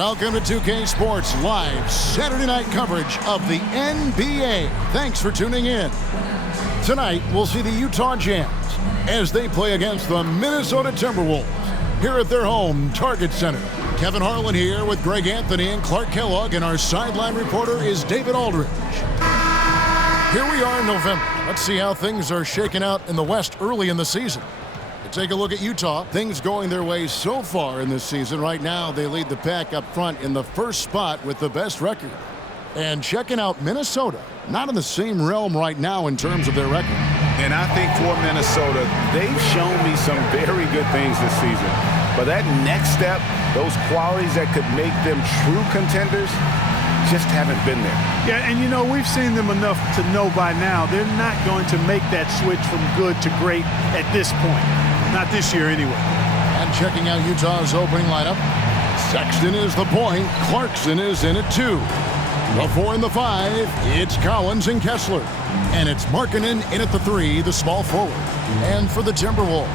Welcome to 2K Sports live Saturday night coverage of the NBA. Thanks for tuning in. Tonight, we'll see the Utah Jazz as they play against the Minnesota Timberwolves here at their home Target Center. Kevin Harlan here with Greg Anthony and Clark Kellogg, and our sideline reporter is David Aldridge. Here we are in November. Let's see how things are shaking out in the West early in the season. Take a look at Utah. Things going their way so far in this season. Right now, they lead the pack up front in the first spot with the best record. And checking out Minnesota, not in the same realm right now in terms of their record. And I think for Minnesota, they've shown me some very good things this season. But that next step, those qualities that could make them true contenders, just haven't been there. Yeah, and you know, we've seen them enough to know by now they're not going to make that switch from good to great at this point. Not this year, anyway. And checking out Utah's opening lineup, Sexton is the point. Clarkson is in at 2. The 4 and the 5, it's Collins and Kessler. And it's Markkanen in at the 3, the small forward. And for the Timberwolves,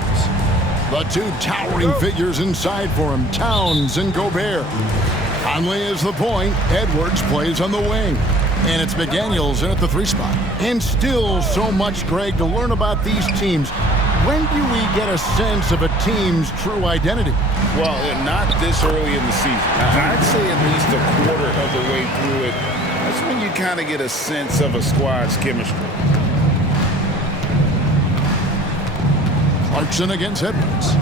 the 2 towering figures inside for him, Towns and Gobert. Conley is the point. Edwards plays on the wing. And it's McDaniels in at the 3 spot. And still so much, Greg, to learn about these teams. When do we get a sense of a team's true identity? Well, not this early in the season. I'd say at least a quarter of the way through it. That's when you kind of get a sense of a squad's chemistry. Clarkson against Edwards.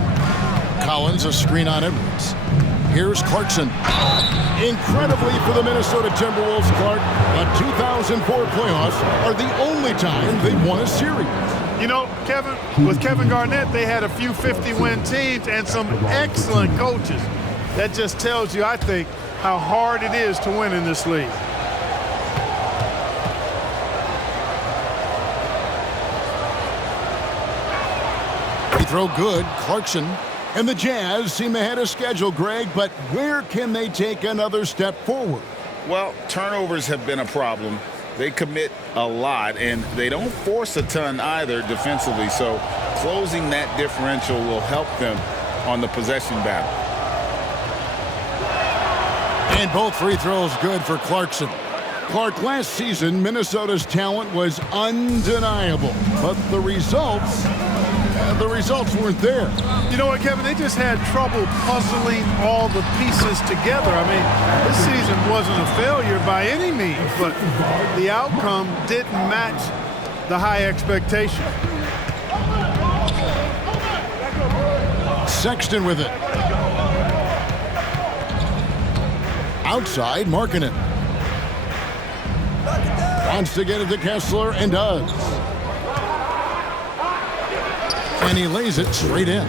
Collins a screen on Edwards. Here's Clarkson. Incredibly for the Minnesota Timberwolves, Clark, the 2004 playoffs are the only time they've won a series. You know, Kevin, with Kevin Garnett, they had a few 50-win teams and some excellent coaches. That just tells you, I think, how hard it is to win in this league. Free throw good, Clarkson. And the Jazz seem ahead of schedule, Greg, but where can they take another step forward? Well, turnovers have been a problem. They commit a lot, and they don't force a ton either defensively, so closing that differential will help them on the possession battle. And both free throws good for Clarkson. Clark, last season, Minnesota's talent was undeniable, but the results weren't there. You know what, Kevin? They just had trouble puzzling all the pieces together. I mean, this season wasn't a failure by any means, but the outcome didn't match the high expectation. Sexton with it. Outside, Markkanen. Wants to get it to Kessler and does. And he lays it straight in.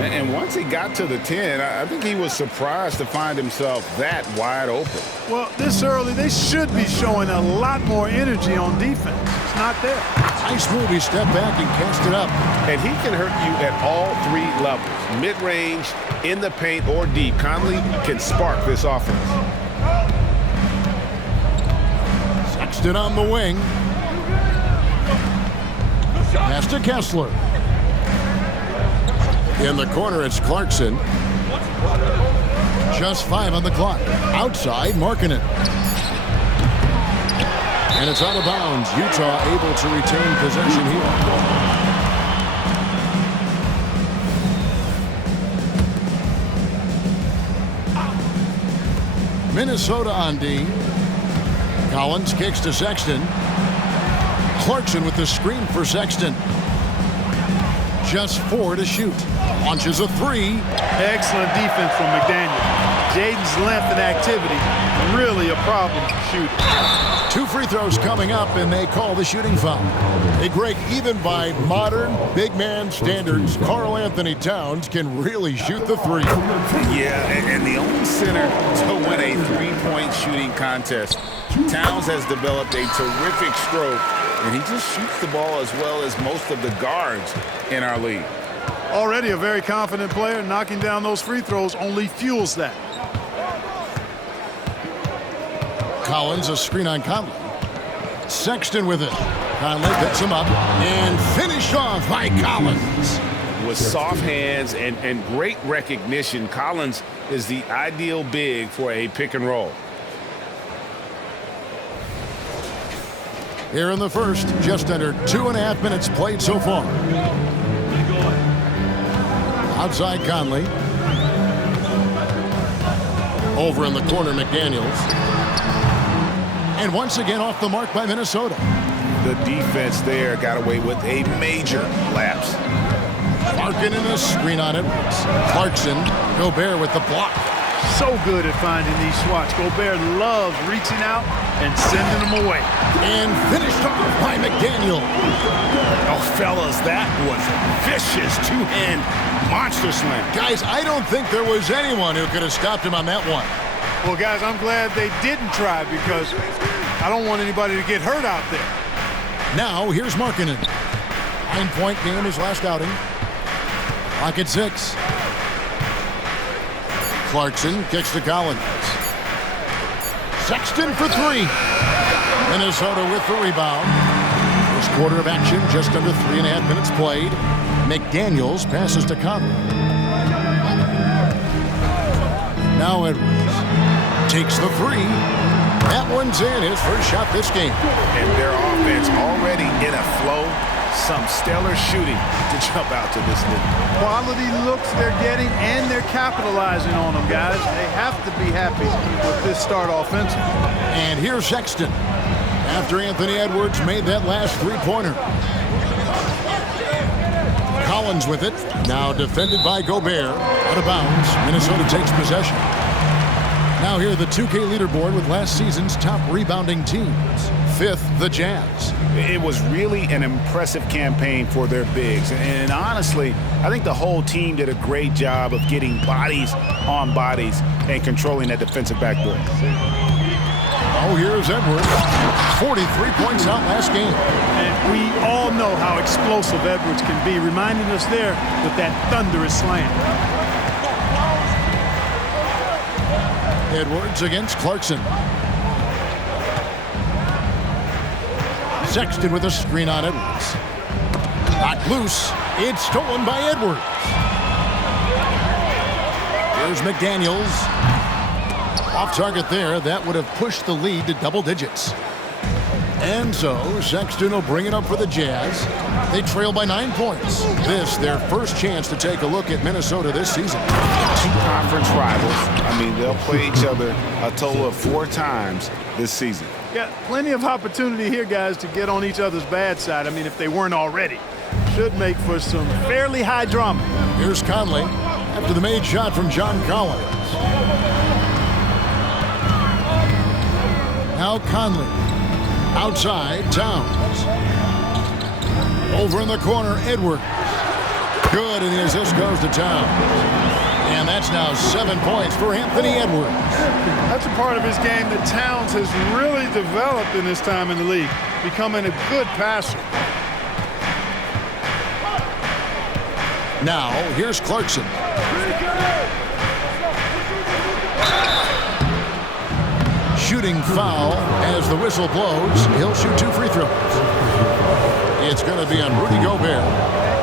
And once he got to the 10, I think he was surprised to find himself that wide open. Well, this early, they should be showing a lot more energy on defense. It's not there. Nice move. He stepped back and cast it up. And he can hurt you at all 3 levels. Mid-range, in the paint, or deep. Conley can spark this offense. Sexton on the wing. Pass to Kessler. In the corner, it's Clarkson. Just 5 on the clock. Outside, Markkanen. And it's out of bounds. Utah able to retain possession here. Minnesota on D. Collins kicks to Sexton. Clarkson with the screen for Sexton. Just 4 to shoot. Launches a 3. Excellent defense from McDaniels. Jaden's length and activity, really a problem for shooting. 2 free throws coming up, and they call the shooting foul. Hey, Greg, even by modern big man standards, Karl Anthony Towns can really shoot the 3. Yeah, and the only center to win a 3-point shooting contest. Towns has developed a terrific stroke, and he just shoots the ball as well as most of the guards in our league. Already a very confident player. Knocking down those free throws only fuels that. Collins a screen on Conley. Sexton with it. Conley picks him up and finished off by Collins. With soft hands and great recognition, Collins is the ideal big for a pick and roll. Here in the first, just under 2.5 minutes played so far. Outside Conley. Over in the corner, McDaniels. And once again off the mark by Minnesota. The defense there got away with a major lapse. Larkin in a screen on it. Clarkson, Gobert with the block. So good at finding these swats. Gobert loves reaching out and sending them away. And finished off by McDaniel. Oh, fellas, that was a vicious two-hand monster slam. Guys, I don't think there was anyone who could have stopped him on that one. Well, guys, I'm glad they didn't try because I don't want anybody to get hurt out there. Now, here's Markkanen. 9-point game his last outing. Clock at 6. Clarkson kicks to Collins. Sexton for 3. Minnesota with the rebound. First quarter of action, just under 3.5 minutes played. McDaniels passes to Conley. Now Edwards takes the 3. That one's in, his first shot this game. And their offense already in a flow. Some stellar shooting to jump out to this league. Quality looks they're getting, and they're capitalizing on them, guys. They have to be happy with this start offensively. And here's Sexton after Anthony Edwards made that last three-pointer. Collins with it. Now defended by Gobert. Out of bounds. Minnesota takes possession. Now here the 2K leaderboard with last season's top rebounding teams. 5th, the Jazz. It was really an impressive campaign for their bigs. And honestly, I think the whole team did a great job of getting bodies on bodies and controlling that defensive backboard. Oh, here's Edwards. 43 points out last game. And we all know how explosive Edwards can be, reminding us there with that thunderous slam. Edwards against Clarkson. Sexton with a screen on Edwards. Knocked loose. It's stolen by Edwards. Here's McDaniels. Off target there. That would have pushed the lead to double digits. And so Sexton will bring it up for the Jazz. They trail by 9 points. This, their first chance to take a look at Minnesota this season. Two conference rivals. I mean, they'll play each other a total of 4 times this season. Got plenty of opportunity here, guys, to get on each other's bad side. I mean, if they weren't already. Should make for some fairly high drama. Here's Conley after the made shot from John Collins. Now Conley. Outside, Towns. Over in the corner, Edwards. Good, and the assist goes to Towns. And that's now 7 points for Anthony Edwards. That's a part of his game that Towns has really developed in his time in the league, becoming a good passer. Now, here's Clarkson. Shooting foul as the whistle blows. He'll shoot 2 free throws. It's going to be on Rudy Gobert.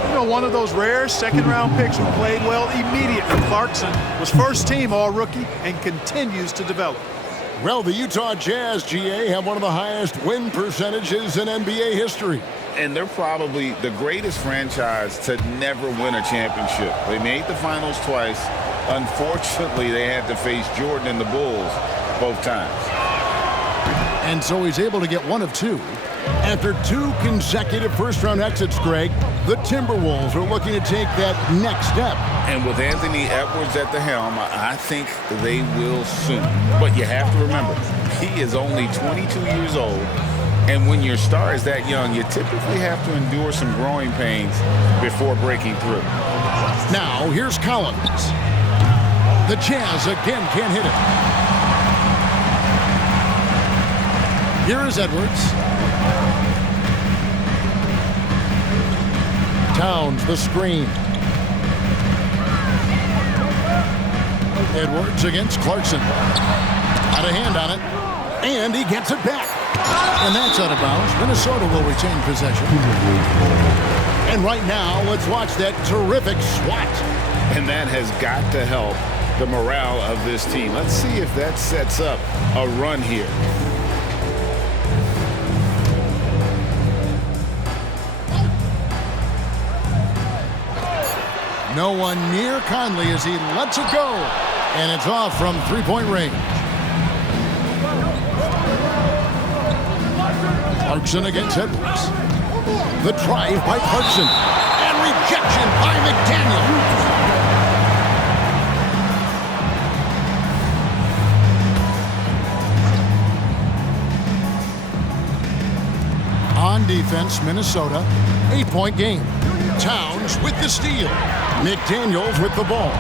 You know, one of those rare second-round picks who played well immediately. Clarkson was first team all-rookie and continues to develop. Well, the Utah Jazz, GA, have one of the highest win percentages in NBA history. And they're probably the greatest franchise to never win a championship. They made the finals twice. Unfortunately, they had to face Jordan and the Bulls both times. And so he's able to get 1 of 2. After 2 consecutive first-round exits, Greg, the Timberwolves are looking to take that next step. And with Anthony Edwards at the helm, I think they will soon. But you have to remember, he is only 22 years old. And when your star is that young, you typically have to endure some growing pains before breaking through. Now, here's Collins. The Jazz again can't hit it. Here is Edwards. Towns, the screen. Edwards against Clarkson. Out of hand on it. And he gets it back. And that's out of bounds. Minnesota will retain possession. And right now, let's watch that terrific swat. And that has got to help the morale of this team. Let's see if that sets up a run here. No one near Conley as he lets it go. And it's off from three-point range. Clarkson against Edwards. The drive by Clarkson. And rejection by McDaniel. On defense, Minnesota, 8-point game. Towns with the steal. McDaniels with the ball.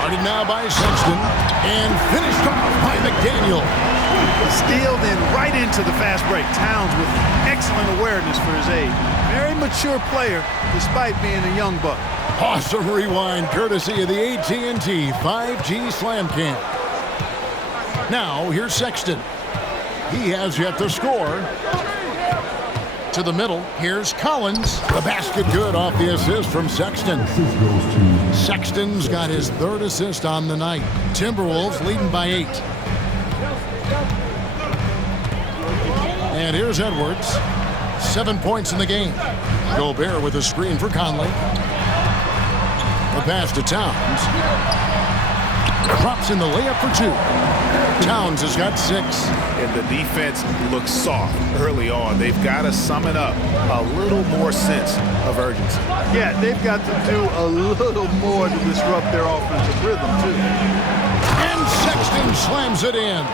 Guarded now by Sexton. And finished off by McDaniel. Steal then right into the fast break. Towns with excellent awareness for his age. Very mature player despite being a young buck. Awesome rewind courtesy of the AT&T 5G Slam Cam. Now here's Sexton. He has yet to score. To the middle, here's Collins. The basket good off the assist from Sexton. Sexton's got his third assist on the night. Timberwolves leading by 8. And here's Edwards. 7 points in the game. Gobert with a screen for Conley. The pass to Towns. Drops in the layup for 2. Towns has got 6. And the defense looks soft early on. They've got to sum it up. A little more sense of urgency. Yeah, they've got to do a little more to disrupt their offensive rhythm, too. And Sexton slams it in.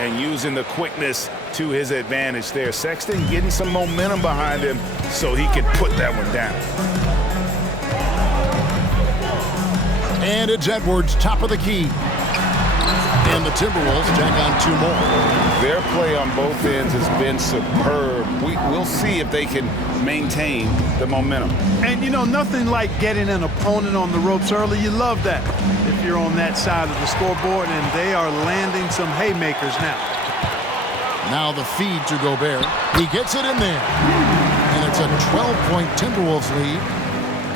And using the quickness to his advantage there. Sexton getting some momentum behind him so he can put that one down. And it's Edwards, top of the key. And the Timberwolves tack on 2 more. Their play on both ends has been superb. We'll see if they can maintain the momentum. And, you know, nothing like getting an opponent on the ropes early. You love that if you're on that side of the scoreboard, and they are landing some haymakers now. Now the feed to Gobert. He gets it in there. And it's a 12-point Timberwolves lead.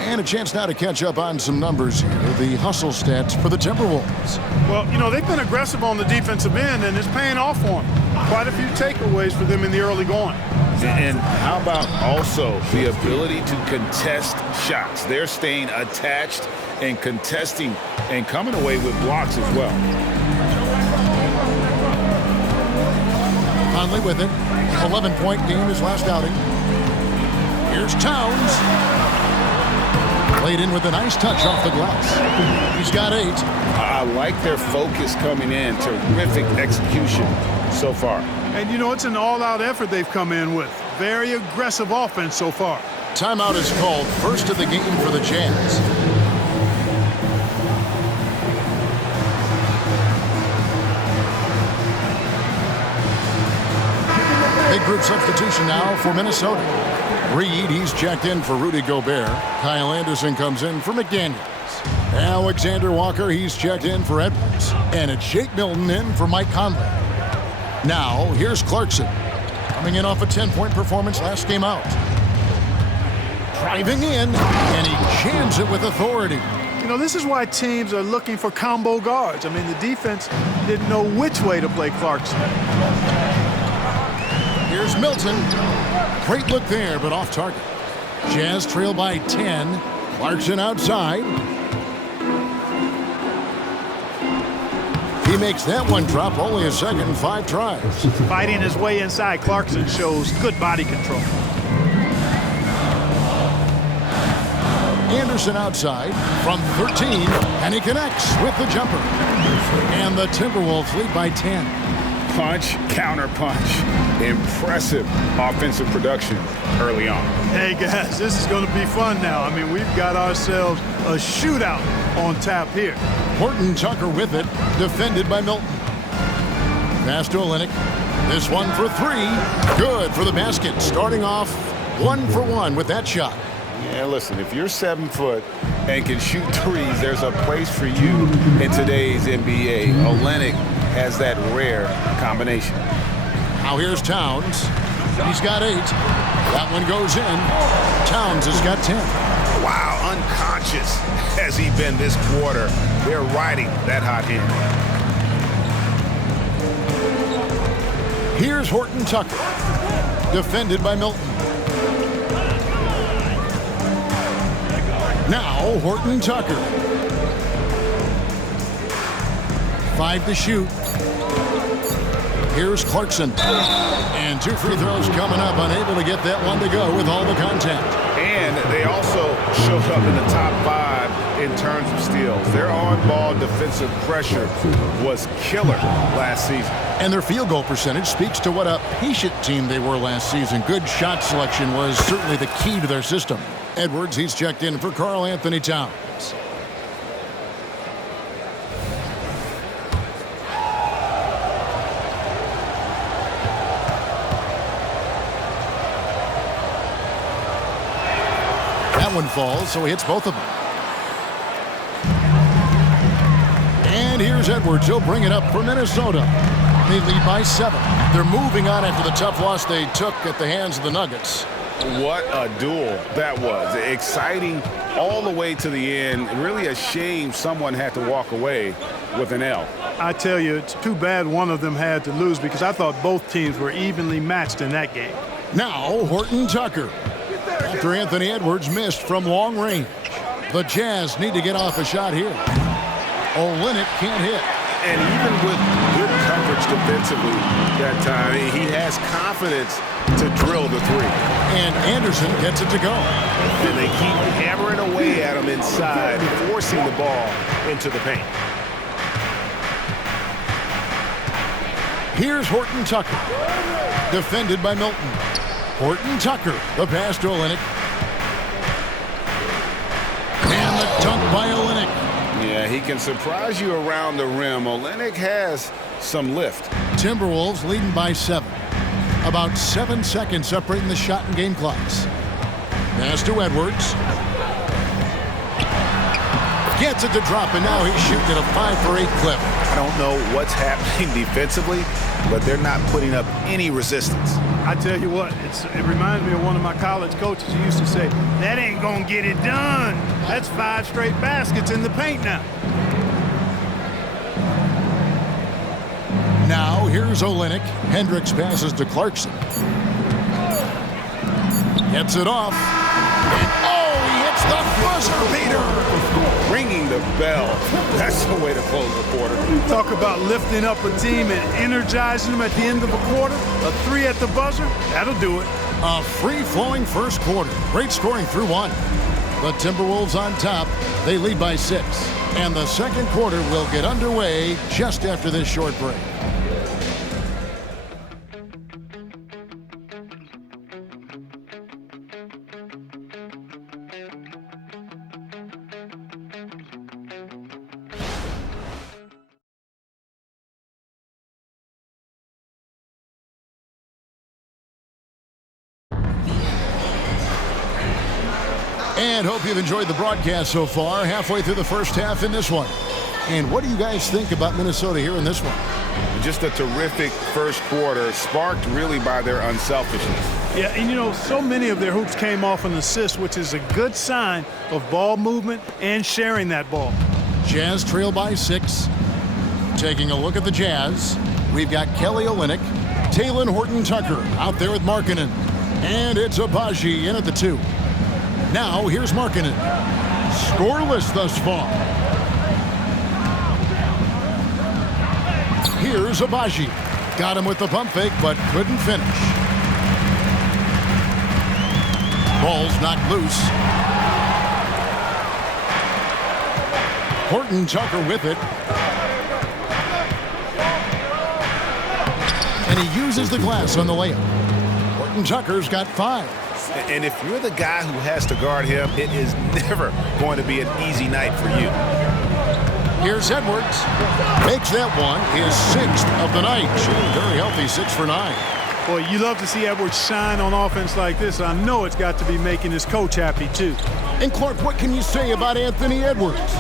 And a chance now to catch up on some numbers here. The hustle stats for the Timberwolves. Well, you know, they've been aggressive on the defensive end, and it's paying off for them. Quite a few takeaways for them in the early going. And how about also the ability to contest shots? They're staying attached and contesting and coming away with blocks as well. Conley with it. 11-point game his last outing. Here's Towns. Played in with a nice touch off the glass. He's got 8. I like their focus coming in. Terrific execution so far. And, you know, it's an all-out effort they've come in with. Very aggressive offense so far. Timeout is called. First of the game for the Jazz. Big group substitution now for Minnesota. Reed, he's checked in for Rudy Gobert. Kyle Anderson comes in for McDaniels. Alexander Walker, he's checked in for Edwards. And it's Shake Milton in for Mike Conley. Now, here's Clarkson. Coming in off a 10-point performance last game out. Driving in, and he jams it with authority. You know, this is why teams are looking for combo guards. I mean, the defense didn't know which way to play Clarkson. Here's Milton. Great look there, but off target. Jazz trail by 10. Clarkson outside. He makes that one drop, only a second, 5 tries. Fighting his way inside, Clarkson shows good body control. Anderson outside from 13, and he connects with the jumper. And the Timberwolves lead by 10. Punch, counter punch. Impressive offensive production early on. Hey, guys, this is going to be fun now. I mean, we've got ourselves a shootout on tap here. Horton Tucker with it, defended by Milton. Pass to Olynyk. This one for 3. Good for the basket. Starting off 1 for 1 with that shot. Yeah, listen, if you're 7 foot and can shoot threes, there's a place for you in today's NBA. Olynyk has that rare combination. Now here's Towns. He's got 8. That one goes in. Towns has got 10. Wow, unconscious has he been this quarter. They're riding that hot hand. Here's Horton Tucker. Defended by Milton. Now Horton Tucker. 5 to shoot. Here's Clarkson. And 2 free throws coming up. Unable to get that one to go with all the contact. And they also showed up in the top 5 in terms of steals. Their on-ball defensive pressure was killer last season. And their field goal percentage speaks to what a patient team they were last season. Good shot selection was certainly the key to their system. Edwards, he's checked in for Karl Anthony Towns. That one falls, so he hits both of them. And here's Edwards. He'll bring it up for Minnesota. They lead by 7. They're moving on after the tough loss they took at the hands of the Nuggets. What a duel that was. Exciting all the way to the end. Really a shame someone had to walk away with an L. I tell you, it's too bad one of them had to lose because I thought both teams were evenly matched in that game. Now Horton Tucker. After Anthony Edwards missed from long range. The Jazz need to get off a shot here. Olynyk can't hit. And even with good coverage defensively that time, he has confidence to drill the 3. And Anderson gets it to go. And they keep hammering away at him inside, forcing the ball into the paint. Here's Horton Tucker. Defended by Milton. Horton Tucker, the pass to Olynyk. And the dunk by Olynyk. Yeah, he can surprise you around the rim. Olynyk has some lift. Timberwolves leading by 7. About 7 seconds separating the shot and game clocks. Pass to Edwards. Gets it to drop, and now he's shooting at a 5 for 8 clip. I don't know what's happening defensively, but they're not putting up any resistance. I tell you what, it reminds me of one of my college coaches who used to say, that ain't gonna get it done. That's 5 straight baskets in the paint now. Now here's Olynyk. Hendricks passes to Clarkson. Gets it off. And he hits the buzzer beater. Ringing the bell. That's the way to close the quarter. Talk about lifting up a team and energizing them at the end of a quarter. A 3 at the buzzer, that'll do it. A free-flowing first quarter. Great scoring through 1. The Timberwolves on top. They lead by 6. And the second quarter will get underway just after this short break. And hope you've enjoyed the broadcast so far. Halfway through the first half in this one. And what do you guys think about Minnesota here in this one? Just a terrific first quarter, sparked really by their unselfishness. Yeah, and you know, so many of their hoops came off an assist, which is a good sign of ball movement and sharing that ball. Jazz trail by 6. Taking a look at the Jazz, we've got Kelly Olynyk, Talen Horton Tucker out there with Markkanen. And it's Agbaji in at the 2. Now here's Markkanen. Scoreless thus far. Here's Agbaji. Got him with the pump fake, but couldn't finish. Ball's knocked loose. Horton Tucker with it. And he uses the glass on the layup. Horton Tucker's got 5. And if you're the guy who has to guard him, it is never going to be an easy night for you. Here's Edwards. Makes that one his 6th of the night. Shooting very healthy, 6 for 9. Boy, you love to see Edwards shine on offense like this. I know it's got to be making his coach happy, too. And Clark, what can you say about Anthony Edwards?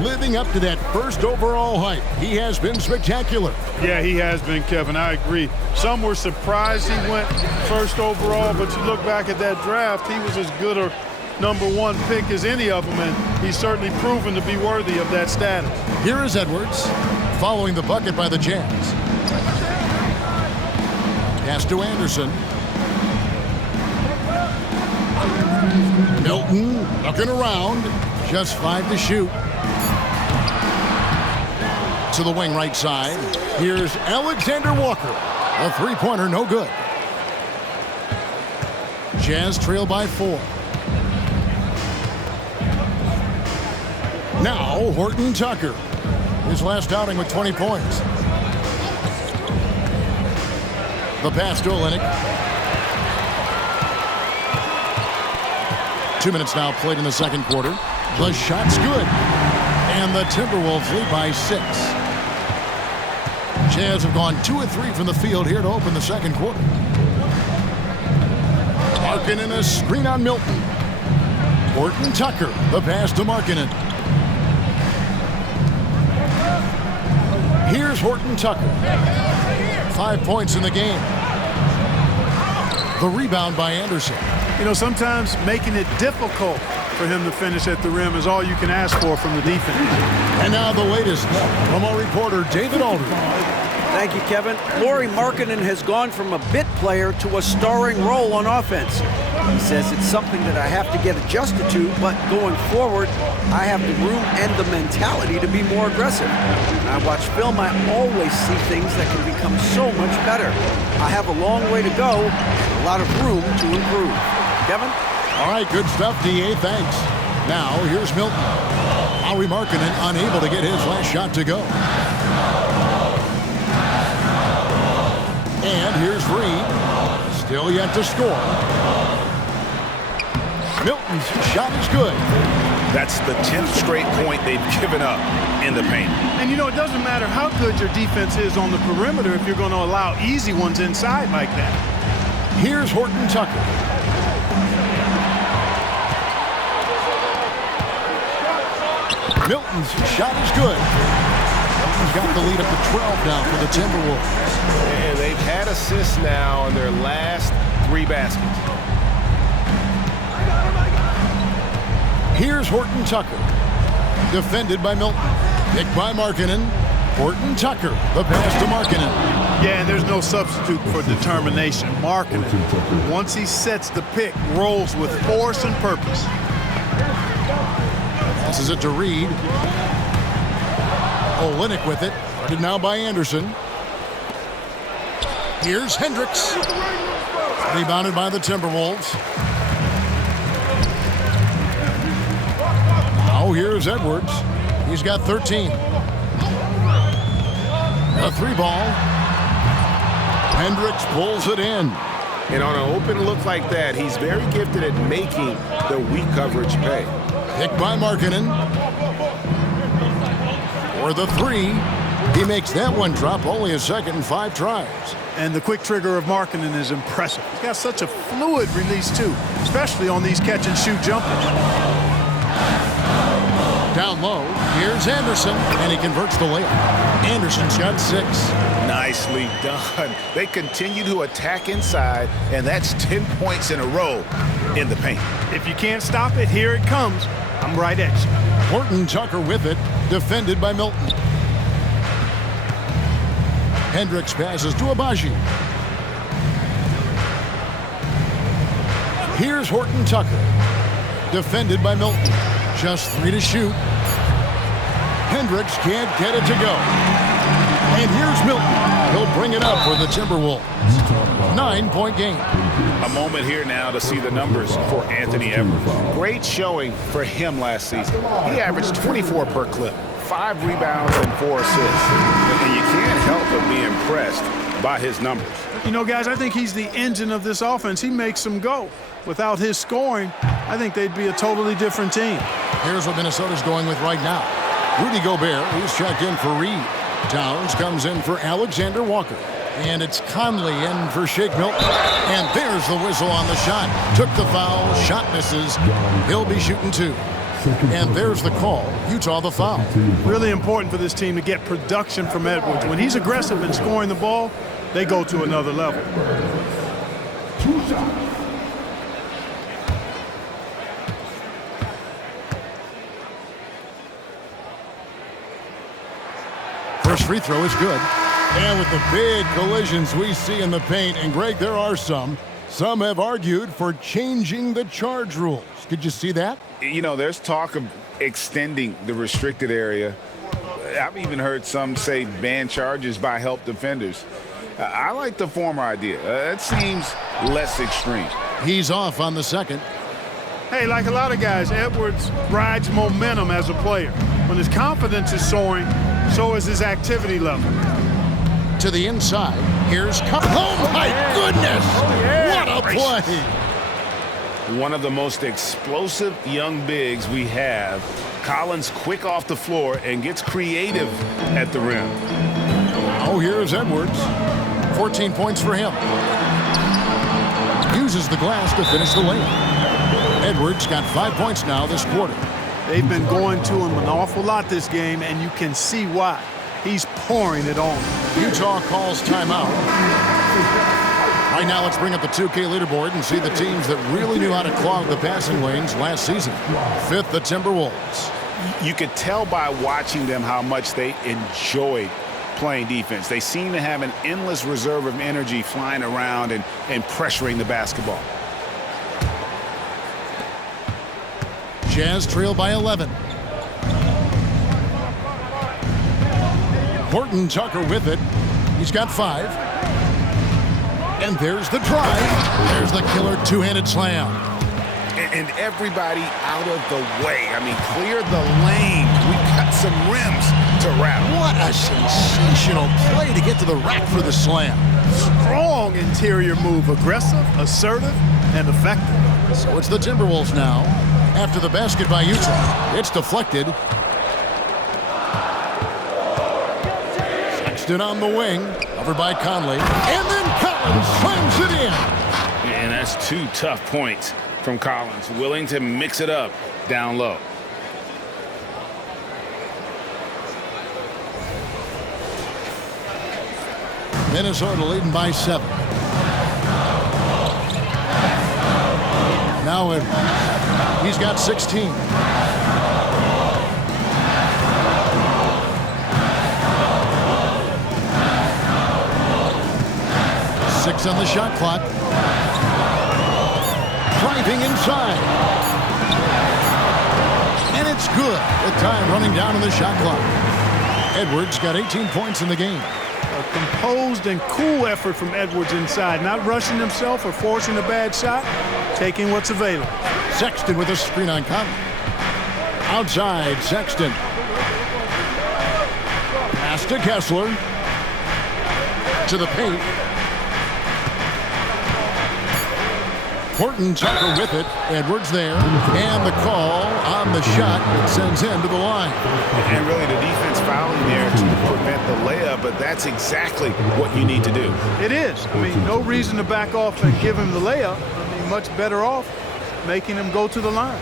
Living up to that first overall hype, he has been spectacular. Yeah, he has been, Kevin. I agree. Some were surprised he went first overall, but you look back at that draft, he was as good a #1 pick as any of them, and he's certainly proven to be worthy of that status. Here is Edwards, following the bucket by the Jazz. Pass to Anderson. Milton looking around. Just 5 to shoot. To the wing right side. Here's Alexander Walker. A three-pointer, no good. Jazz trail by 4. Now Horton Tucker. His last outing with 20 points. The pass to Olynyk. 2 minutes now played in the second quarter. The shot's good. And the Timberwolves lead by 6. Jazz have gone 2 of 3 from the field here to open the second quarter. Markkanen a screen on Milton. Horton Tucker. The pass to Markkanen. Here's Horton Tucker. 5 points in the game. The rebound by Anderson. You know, sometimes making it difficult for him to finish at the rim is all you can ask for from the defense. And now the latest from our reporter, David Aldridge. Thank you, Kevin. Lauri Markkanen has gone from a bit player to a starring role on offense. He says it's something that I have to get adjusted to, but going forward, I have the room and the mentality to be more aggressive. When I watch film, I always see things that can become so much better. I have a long way to go and a lot of room to improve. Kevin? All right, good stuff, D.A. Thanks. Now, here's Milton. Lauri Markkanen unable to get his last shot to go. And here's Reed. Still yet to score. Milton's shot is good. That's the 10th straight point they've given up in the paint. And you know, it doesn't matter how good your defense is on the perimeter if you're going to allow easy ones inside like that. Here's Horton Tucker. Milton's shot is good. Milton's got the lead up to 12 now for the Timberwolves. And they've had assists now on their last 3 baskets. Here's Horton Tucker. Defended by Milton. Picked by Markkanen. Horton Tucker. The pass to Markkanen. Yeah, and there's no substitute for determination. Markkanen, once he sets the pick, rolls with force and purpose. Passes it to Reed. Olynyk with it. Guarded now by Anderson. Here's Hendricks. Rebounded by the Timberwolves. Now here's Edwards. He's got 13. A 3-ball. Hendricks pulls it in. And on an open look like that, he's very gifted at making the weak coverage pay. Picked by Markkanen. For the 3. He makes that one drop, only a second in 5 tries. And the quick trigger of Markkanen is impressive. He's got such a fluid release, too, especially on these catch-and-shoot jumpers. Down low, here's Anderson, and he converts the layup. Anderson's got 6. Nicely done. They continue to attack inside, and that's 10 points in a row in the paint. If you can't stop it, here it comes. I'm right at you. Horton Tucker with it, defended by Milton. Hendricks passes to Abaji. Here's Horton Tucker, defended by Milton. Just 3 to shoot. Hendricks can't get it to go. And here's Milton. He'll bring it up for the Timberwolves. 9-point game. A moment here now to see the numbers for Anthony Edwards. Great showing for him last season. He averaged 24 per clip, 5 rebounds and 4 assists. And you can't help but be impressed by his numbers. You know, guys, I think he's the engine of this offense. He makes them go. Without his scoring, I think they'd be a totally different team. Here's what Minnesota's going with right now. Rudy Gobert, he's checked in for Reed. Towns comes in for Alexander Walker. And it's Conley in for Shake Milton. And there's the whistle on the shot. Took the foul, shot misses. He'll be shooting 2. And there's the call. Utah the foul. Really important for this team to get production from Edwards. When he's aggressive in scoring the ball, they go to another level. First free throw is good. And with the big collisions we see in the paint, and Greg, there are some have argued for changing the charge rules. Could you see that? You know, there's talk of extending the restricted area. I've even heard some say ban charges by help defenders. I like the former idea. It seems less extreme. He's off on the second. Hey, like a lot of guys, Edwards rides momentum as a player. When his confidence is soaring, so is his activity level. To the inside. Here's oh my goodness! What a play! One of the most explosive young bigs we have. Collins quick off the floor and gets creative at the rim. Oh, here's Edwards. 14 points for him. Uses the glass to finish the layup. Edwards got 5 points now this quarter. They've been going to him an awful lot this game, and you can see why. He's pouring it on. Utah calls timeout. Right now, let's bring up the 2K leaderboard and see the teams that really knew how to clog the passing lanes last season. 5th, the Timberwolves. You could tell by watching them how much they enjoyed playing defense. They seem to have an endless reserve of energy flying around and pressuring the basketball. Jazz trail by 11. Horton Tucker with it. He's got 5. And there's the drive. There's the killer two-handed slam. And everybody out of the way. I mean, clear the lane. We got some rims to wrap. What a sensational play to get to the rack for the slam. Strong interior move. Aggressive, assertive, and effective. So it's the Timberwolves now. After the basket by Utah. It's deflected. Sexton on the wing. Covered by Conley. And then Collins slams it in. And that's 2 tough points from Collins. Willing to mix it up down low. Minnesota leading by 7. Now he's got 16. Six on the shot clock. Driving inside. And it's good. The time running down on the shot clock. Edwards got 18 points in the game. A composed and cool effort from Edwards inside. Not rushing himself or forcing a bad shot. Taking what's available. Sexton with a screen on Conley. Outside, Sexton. Pass to Kessler. To the paint. Horton Tucker with it. Edwards there. And the call on the shot that sends him to the line. And really the defense fouling there to prevent the layup, but that's exactly what you need to do. It is. I mean, no reason to back off and give him the layup. I mean, much better off making him go to the line.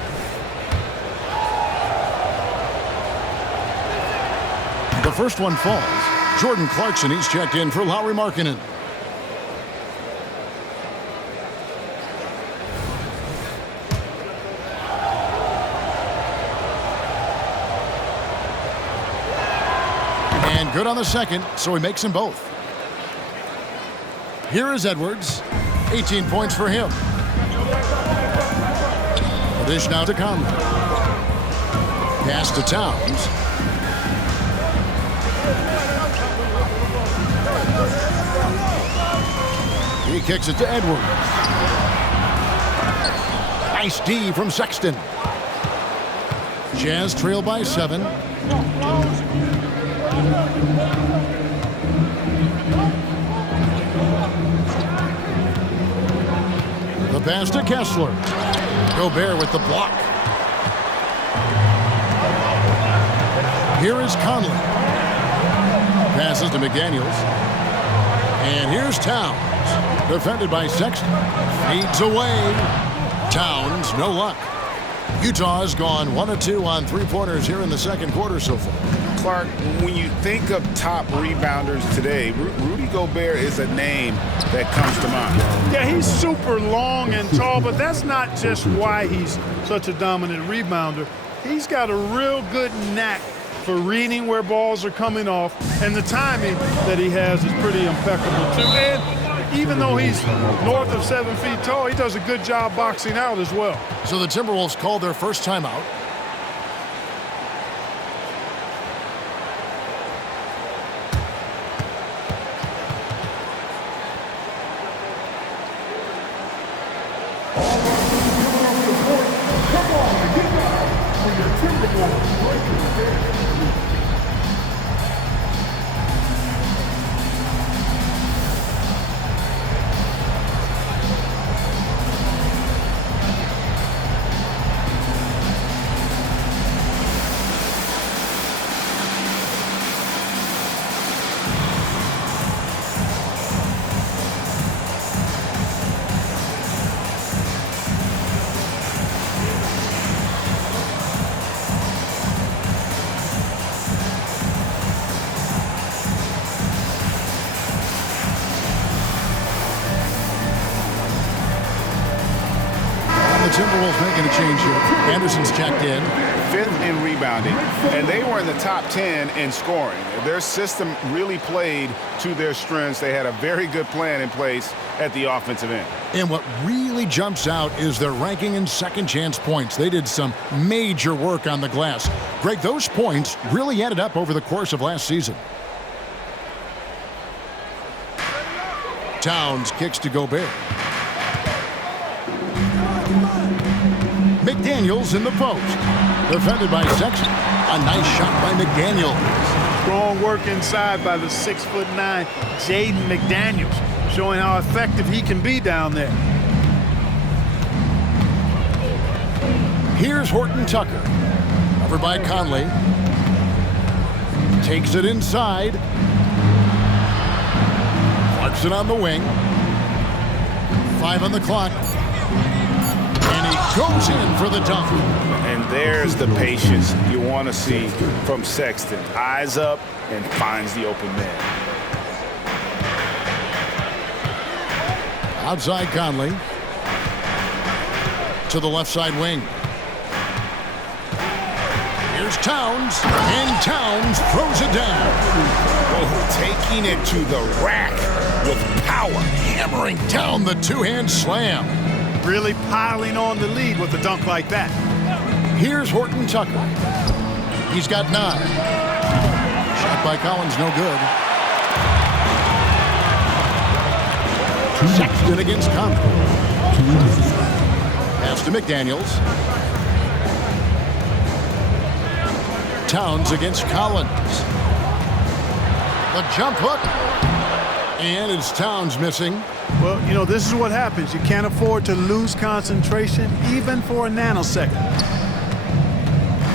The first one falls. Jordan Clarkson, he's checked in for Lauri Markkanen. And good on the second, so he makes them both. Here is Edwards. 18 points for him. A dish now to Conley. Pass to Towns. He kicks it to Edwards. Nice D from Sexton. Jazz trail by 7. The pass to Kessler. Gobert with the block. Here is Conley. Passes to McDaniels. And here's Towns. Defended by Sexton. Fades away. Towns, no luck. Utah's gone 1 of 2 on three-pointers here in the second quarter so far. Clark, when you think of top rebounders today, Rudy Gobert is a name that comes to mind. Yeah, he's super long and tall, but that's not just why he's such a dominant rebounder. He's got a real good knack for reading where balls are coming off, and the timing that he has is pretty impeccable too. And even though he's north of 7 feet tall, he does a good job boxing out as well. So the Timberwolves called their first timeout. Timberwolves making a change here. Anderson's checked in. 5th in rebounding, and they were in the top 10 in scoring. Their system really played to their strengths. They had a very good plan in place at the offensive end. And what really jumps out is their ranking in second chance points. They did some major work on the glass. Greg, those points really added up over the course of last season. Towns kicks to Gobert. McDaniels in the post. Defended by Sexton. A nice shot by McDaniels. Strong work inside by the 6'9" Jaden McDaniels, showing how effective he can be down there. Here's Horton Tucker. Covered by Conley. Takes it inside. Clarkson on the wing. 5 on the clock. And he goes in for the dunk. And there's the patience you want to see from Sexton. Eyes up and finds the open man. Outside Conley. To the left side wing. Here's Towns. And Towns throws it down. Oh, taking it to the rack with power. Hammering down the two-hand slam. Really piling on the lead with a dunk like that. Here's Horton Tucker. He's got 9. Shot by Collins, no good. Sexton against Conley. Pass to McDaniels. Towns against Collins. The jump hook. And it's Towns missing. Well, you know, this is what happens. You can't afford to lose concentration even for a nanosecond.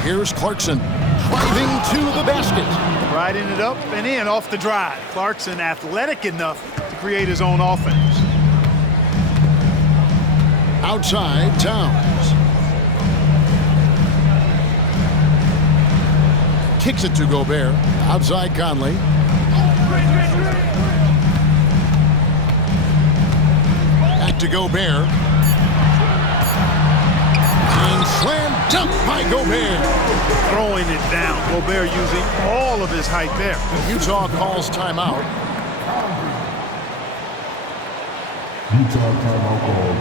Here's Clarkson driving to the basket. Riding it up and in off the drive. Clarkson athletic enough to create his own offense. Outside, Towns. Kicks it to Gobert. Outside Conley. Back to Gobert. And slam dunk by Gobert. Throwing it down. Gobert using all of his height there. Utah calls timeout. Utah timeout called.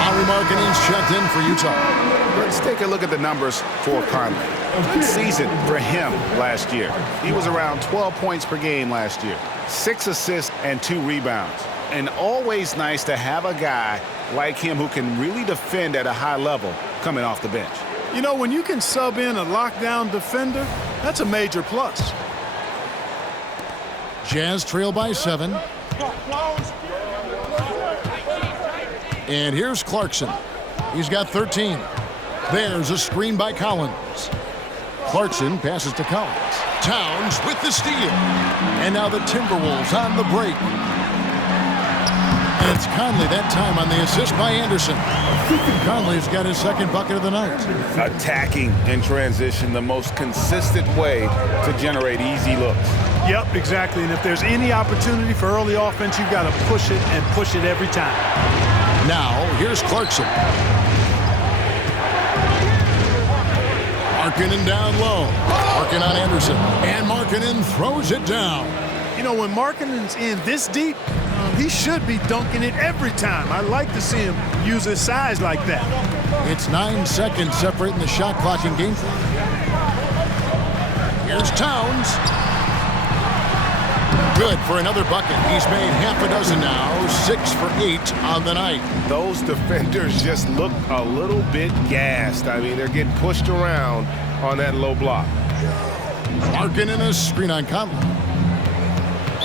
Henry Markkanen's checked in for Utah. Let's take a look at the numbers for Conley. Good season for him last year. He was around 12 points per game last year. 6 assists and 2 rebounds. And always nice to have a guy like him who can really defend at a high level coming off the bench. You know, when you can sub in a lockdown defender, that's a major plus. Jazz trail by 7. And here's Clarkson. He's got 13. There's a screen by Collins. Clarkson passes to Collins. Towns with the steal. And now the Timberwolves on the break. And it's Conley that time on the assist by Anderson. Conley's got his second bucket of the night. Attacking in transition, the most consistent way to generate easy looks. Yep, exactly. And if there's any opportunity for early offense, you've got to push it and push it every time. Now, here's Clarkson. Markkanen down low. Marking on Anderson. And Markkanen throws it down. You know, when Markkanen's in this deep, he should be dunking it every time. I like to see him use his size like that. It's 9 seconds separating the shot clock and game clock. Here's Towns. Good for another bucket. He's made half a dozen now, 6 for 8 on the night. Those defenders just look a little bit gassed. I mean, they're getting pushed around on that low block. Markkanen a screen on Conley.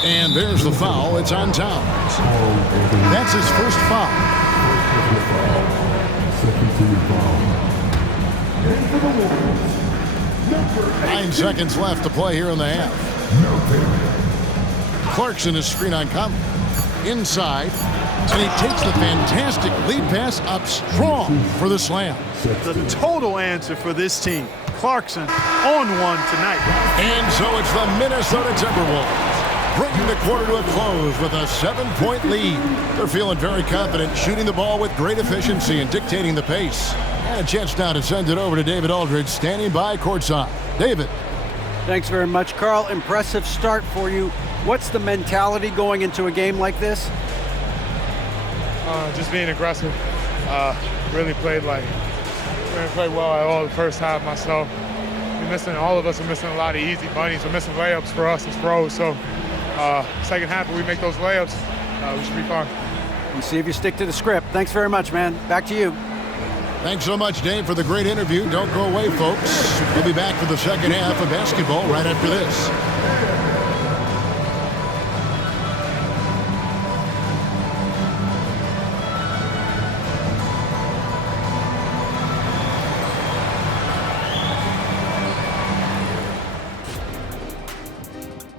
And there's the foul. It's on Towns. That's his first foul. Second team foul. 9 seconds left to play here in the half. Clarkson is screen on Conley. Inside. And he takes the fantastic lead pass up strong for the slam. The total answer for this team. Clarkson on one tonight. And so it's the Minnesota Timberwolves bringing the quarter to a close with a 7-point lead. They're feeling very confident, shooting the ball with great efficiency and dictating the pace. And a chance now to send it over to David Aldridge, standing by courtside. David. Thanks very much, Carl. Impressive start for you. What's the mentality going into a game like this? Just being aggressive. Really played well at all the first half myself. All of us are missing a lot of easy bunnies. We're missing layups for us as pros. So second half, if we make those layups, we should be fine. And see if you stick to the script. Thanks very much, man. Back to you. Thanks so much, Dave, for the great interview. Don't go away, folks. We'll be back for the second half of basketball right after this.